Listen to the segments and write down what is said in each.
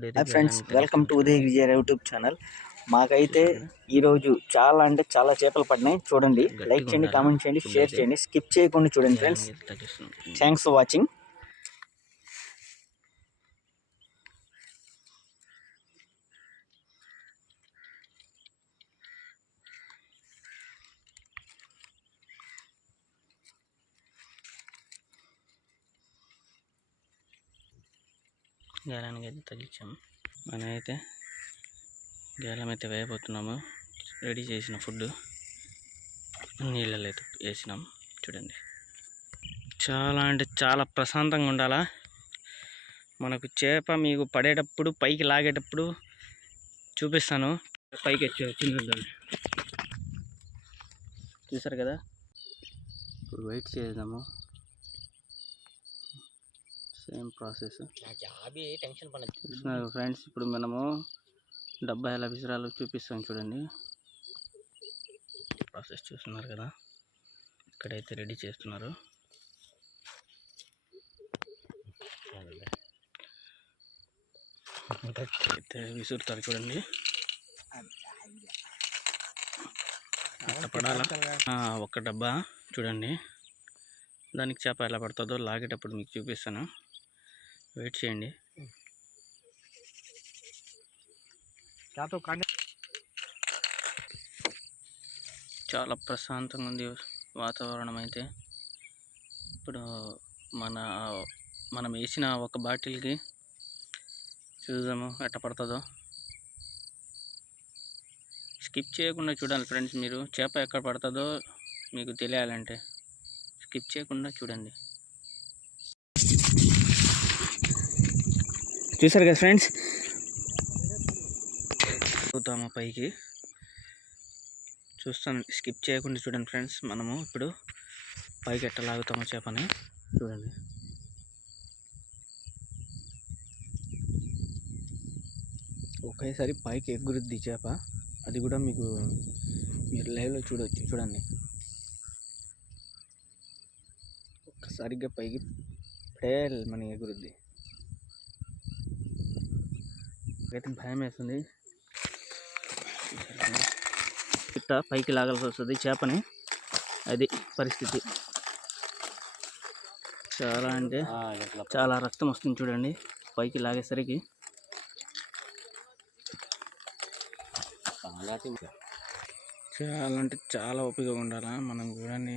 Hi friends welcome to Uday Vijay YouTube channel. మాకైతే ఈరోజు చాలా అంటే చాలా చేపలు పడినాయి. చూడండి లైక్ చేయండి కామెంట్ చేయండి షేర్ చేయండి స్కిప్ చేయకుండా చూడండి ఫ్రెండ్స్ థ్యాంక్స్ ఫర్ వాచింగ్ గేలానికి అయితే తగిలించాము మనమైతే గేలం అయితే వేయబోతున్నాము. రెడీ చేసిన ఫుడ్ నీళ్ళలో అయితే వేసినాం. చూడండి. చాలా అంటే చాలా ప్రశాంతంగా ఉండాలా? మనకు చేప మీకు పడేటప్పుడు పైకి లాగేటప్పుడు చూపిస్తాను. పైకి వచ్చే చిన్నదాన్ని చూసారు కదా? ఇప్పుడు వెయిట్ చేద్దాము. Same process. టెన్షన్ చూస్తున్నారు ఫ్రెండ్స్ ఇప్పుడు మనము డబ్బా ఎలా విసిరాలో చూపిస్తాం చూడండి. ప్రాసెస్ చూస్తున్నారు కదా. ఇక్కడైతే రెడీ చేస్తున్నారు. అయితే విసురుతారు చూడండి. అట్లా పడాలా ఒక డబ్బా చూడండి. దానికి చేప ఎలా పడుతుందో లాగేటప్పుడు మీకు చూపిస్తాను. వెయిట్ చేయండి. చాలా ప్రశాంతంగా ఉంది వాతావరణం అయితే. ఇప్పుడు మన మనం వేసిన ఒక బాటిల్కి చూద్దాము ఎట్ట పడుతుందో. స్కిప్ చేయకుండా చూడాలి ఫ్రెండ్స్ మీరు చేప ఎక్కడ పడుతుందో మీకు తెలియాలంటే. స్కిప్ చేయకుండా చూడండి. చూసారు కదా ఫ్రెండ్స్? చూద్దాము పైకి. చూస్తాను. స్కిప్ చేయకుండా చూడండి ఫ్రెండ్స్. మనము ఇప్పుడు పైకి ఎట్ట లాగుతామో చేపని చూడండి. ఒకేసారి పైకి ఎగురుద్ది చేప. అది కూడా మీకు మీరు లైవ్లో చూడవచ్చు చూడండి. ఒక్కసారిగా పైకి పేల్ మన ఎగురుద్ది. అయితే భయం వేస్తుంది. ఇట్ట పైకి లాగాల్సి వస్తుంది చేపని. అది పరిస్థితి. చాలా అంటే చాలా రక్తం వస్తుంది చూడండి. పైకి లాగేసరికి. చాలా అంటే చాలా ఓపిక ఉండాలా? మనం చూడండి.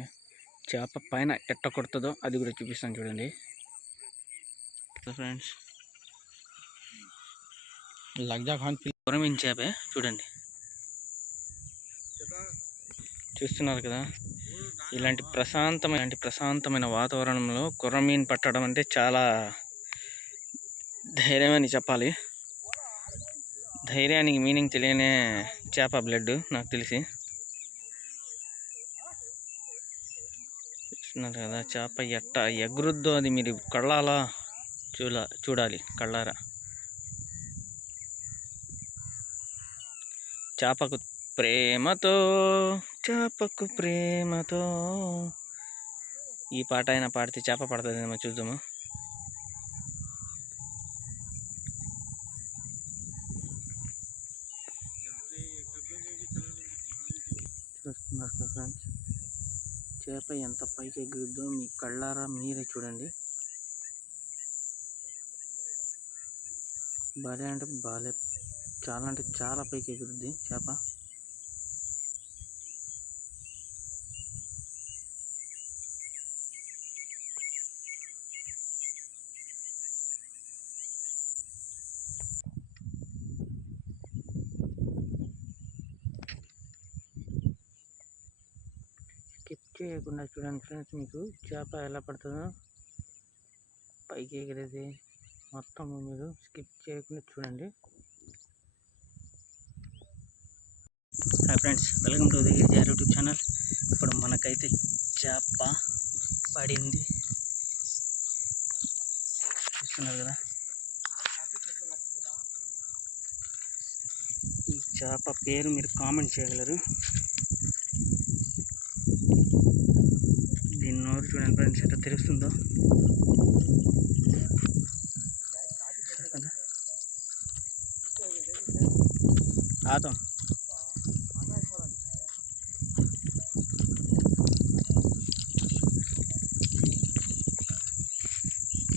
చేప పైన ఎట్ట కొడుతుందో అది కూడా చూపిస్తాను చూడండి. ఫ్రెండ్స్ లగ్జా ఖాన్ కొరమీన్ చేపే చూడండి. చూస్తున్నారు కదా? ఇలాంటి ప్రశాంతమైన ఇలాంటి ప్రశాంతమైన వాతావరణంలో కొర్రమీన్ పట్టడం అంటే చాలా ధైర్యం అని చెప్పాలి. ధైర్యానికి మీనింగ్ తెలియనే చేప బ్లడ్ నాకు తెలిసి. చూస్తున్నారు కదా? చేప ఎట్ట ఎగురుద్దో అది మీరు కళ్ళాలా చూడ చూడాలి కళ్ళారా. చేపకు ప్రేమతో చేపకు ప్రేమతో. ఈ పాట అయినా పాడితే చేప పడుతుందేమో చూద్దాము. చూస్తున్నారు కదా ఫ్రెండ్స్ చేప ఎంత పైకి ఎగురుద్దో మీ కళ్ళారా మీరే చూడండి. భలే అంటే బాలే చాలా అంటే చాలా పైకి ఎగురుద్ది. చేప. స్కిప్ చేయకుండా చూడండి ఫ్రెండ్స్ మీకు. చేప ఎలా పడుతుందో పైకి ఎగిరేది మొత్తం మీరు స్కిప్ చేయకుండా చూడండి. హాయ్ ఫ్రెండ్స్ వెల్కమ్ టు దగ్గర యూట్యూబ్ ఛానల్ ఇప్పుడు మనకైతే చేప పడింది. చూస్తున్నారు కదా? ఈ చేప పేరు మీరు కామెంట్ చేయగలరు. దీని నోరు చూడండి ఫ్రెండ్స్ ఎట్లా తెలుస్తుందో. కదా ఆతం.